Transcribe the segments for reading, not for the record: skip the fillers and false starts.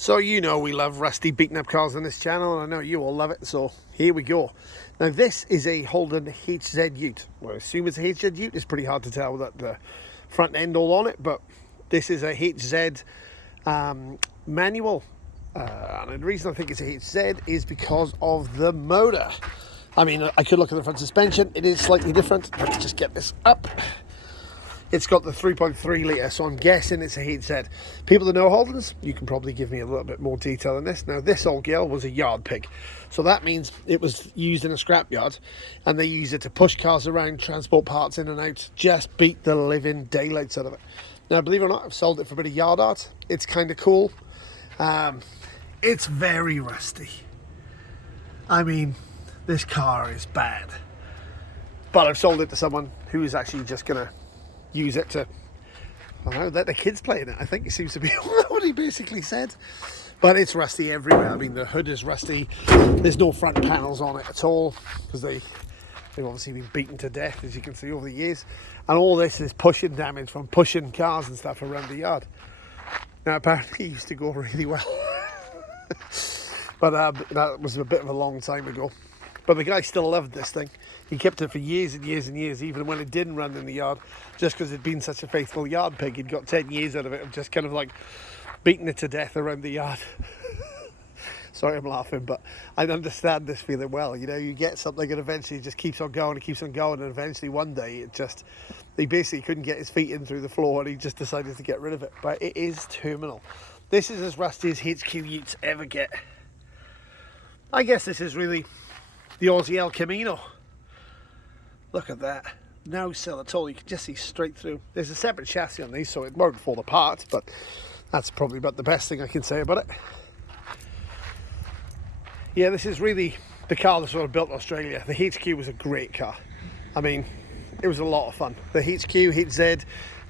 So you know we love rusty beaten up cars on this channel, and I know you all love it, so here we go. Now this is a Holden Hz ute. Well, I assume it's a Hz ute. It's pretty hard to tell with that front end all on it, but this is a Hz manual. And the reason I think it's a Hz is because of the motor. I mean, I could look at the front suspension. It is slightly different. Let's just get this up. It's got the 3.3 litre, so I'm guessing it's a Hz. People that know Holdens, you can probably give me a little bit more detail on this. Now, this old girl was a yard pig, so that means it was used in a scrapyard, and they use it to push cars around, transport parts in and out, just beat the living daylights out of it. Now, believe it or not, I've sold it for a bit of yard art. It's kind of cool. It's very rusty. I mean, this car is bad, but I've sold it to someone who is actually just gonna use it to, I don't know, let the kids play in it. I think it seems to be what he basically said. But it's rusty everywhere. I mean, the hood is rusty. There's no front panels on it at all because they've obviously been beaten to death, as you can see, over the years. And all this is pushing damage from pushing cars and stuff around the yard. Now, apparently it used to go really well. But that was a bit of a long time ago. But the guy still loved this thing. He kept it for years and years and years, even when it didn't run in the yard, just because it'd been such a faithful yard pig. He'd got 10 years out of it, of just kind of like beating it to death around the yard. Sorry, I'm laughing, but I understand this feeling well. You know, you get something and eventually it just keeps on going and keeps on going, and eventually one day he basically couldn't get his feet in through the floor and he just decided to get rid of it. But it is terminal. This is as rusty as HQ utes ever get. I guess this is really the Aussie El Camino. Look at that. No sill at all. You can just see straight through. There's a separate chassis on these, so it won't fall apart, but that's probably about the best thing I can say about it. Yeah, this is really the car that's sort of built in Australia. The HQ was a great car. I mean, it was a lot of fun. The HQ, HZ,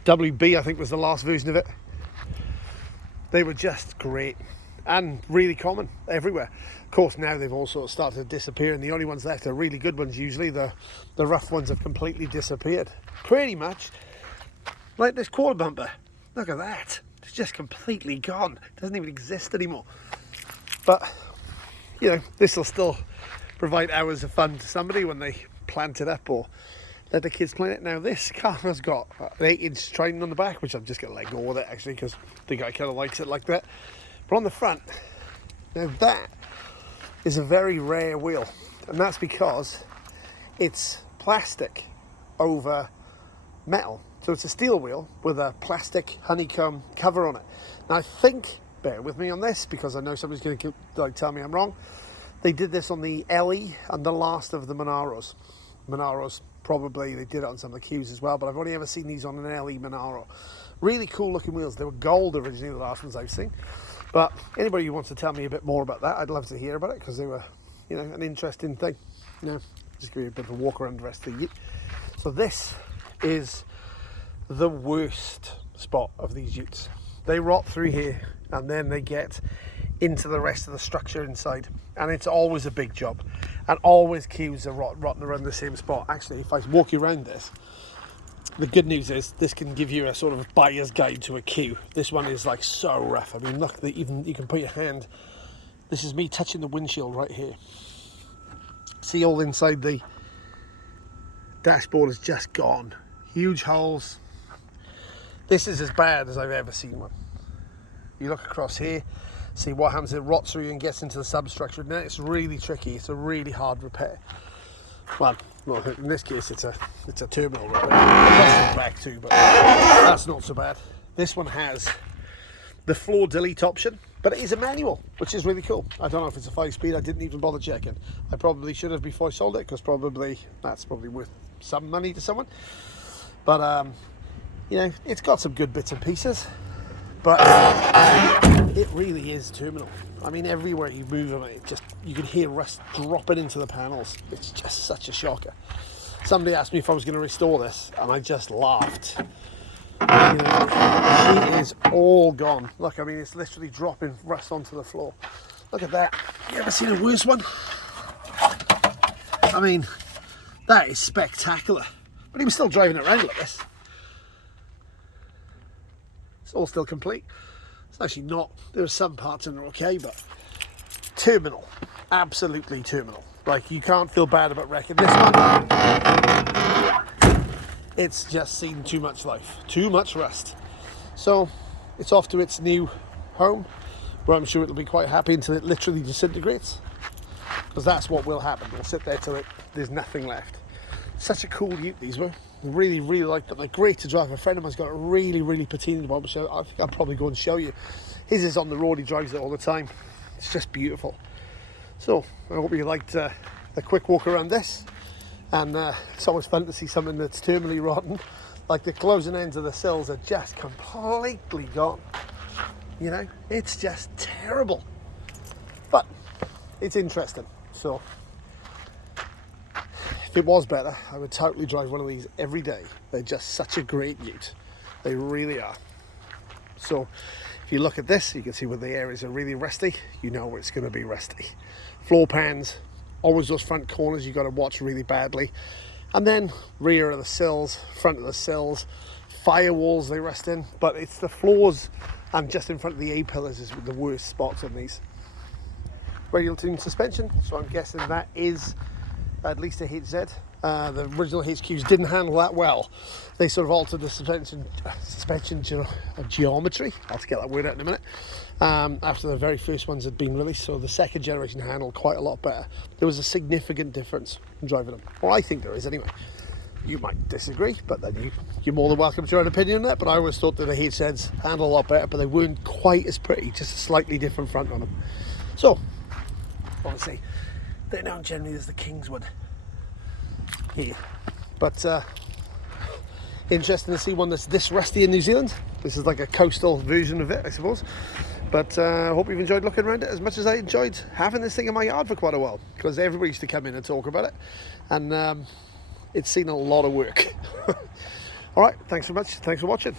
WB, I think was the last version of it. They were just great and really common everywhere. Of course, now they've all sort of started to disappear, and the only ones left are really good ones usually. The rough ones have completely disappeared. Pretty much like this quarter bumper. Look at that. It's just completely gone. It doesn't even exist anymore. But, you know, this will still provide hours of fun to somebody when they plant it up or let the kids play it. Now, this car has got an 8-inch Triton on the back, which I'm just going to let go with it, actually, because the guy kind of likes it like that. But on the front, now that is a very rare wheel, and that's because it's plastic over metal. So it's a steel wheel with a plastic honeycomb cover on it. Now, I think, bear with me on this, because I know somebody's going to tell me I'm wrong. They did this on the LE and the last of the Monaros. Monaros, probably, they did it on some of the Qs as well, but I've only ever seen these on an LE Monaro. Really cool looking wheels. They were gold originally, the last ones I've seen. But anybody who wants to tell me a bit more about that, I'd love to hear about it, because they were, you know, an interesting thing. Now, just give you a bit of a walk around the rest of the ute. So this is the worst spot of these utes. They rot through here, and then they get into the rest of the structure inside, and it's always a big job, and always Qs are rotting around the same spot. Actually, if I walk you around this, the good news is this can give you a sort of buyer's guide to a Q. This one is like so rough. I mean, look, even you can put your hand. This is me touching the windshield right here. See, all inside the dashboard is just gone. Huge holes. This is as bad as I've ever seen one. You look across here, see what happens. It rots through and gets into the substructure. Now it's really tricky. It's a really hard repair. Well, in this case, it's a terminal repair. It does back too, but that's not so bad. This one has the floor delete option, but it is a manual, which is really cool. I don't know if it's a 5-speed. I didn't even bother checking. I probably should have before I sold it, because that's probably worth some money to someone. But you know, it's got some good bits and pieces, but it really is terminal. I mean, everywhere you move them, you can hear rust dropping into the panels. It's just such a shocker. Somebody asked me if I was going to restore this, and I just laughed. You know, it is all gone. Look, I mean, it's literally dropping rust onto the floor. Look at that. You ever seen a worse one? I mean, that is spectacular. But he was still driving it around like this. It's all still complete. It's actually not. There are some parts in there okay, but terminal, absolutely terminal. Like, you can't feel bad about wrecking this one. It's just seen too much life, too much rust. So it's off to its new home, where I'm sure it'll be quite happy until it literally disintegrates, because that's what will happen. It'll sit there till there's nothing left. Such a cool ute these were. I really, really liked them. They're great to drive. A friend of mine's got a really, really patina one, which I think I'll probably go and show you. His is on the road, he drives it all the time. It's just beautiful. So I hope you liked a quick walk around this. And it's always fun to see something that's terminally rotten. Like, the closing ends of the sills are just completely gone. You know, it's just terrible. But it's interesting. So if it was better, I would totally drive one of these every day. They're just such a great ute. They really are. So if you look at this, you can see where the areas are really rusty. You know it's going to be rusty. Floor pans, always those front corners you got to watch really badly. And then rear of the sills, front of the sills, firewalls they rest in. But it's the floors and just in front of the A-pillars is the worst spots on these. Radial tuned suspension, so I'm guessing that is at least a HZ. The original HQs didn't handle that well. They sort of altered the suspension geometry. I'll have to get that word out in a minute. After the very first ones had been released, so the second generation handled quite a lot better. There was a significant difference in driving them. Well, I think there is anyway. You might disagree, but then you're more than welcome to your own opinion on that. But I always thought that the HZs handled a lot better, but they weren't quite as pretty, just a slightly different front on them. So, obviously, they're known generally as the Kingswood here. But interesting to see one that's this rusty in New Zealand. This is like a coastal version of it, I suppose. But I hope you've enjoyed looking around it as much as I enjoyed having this thing in my yard for quite a while, because everybody used to come in and talk about it, and it's seen a lot of work. All right, thanks so much. Thanks for watching.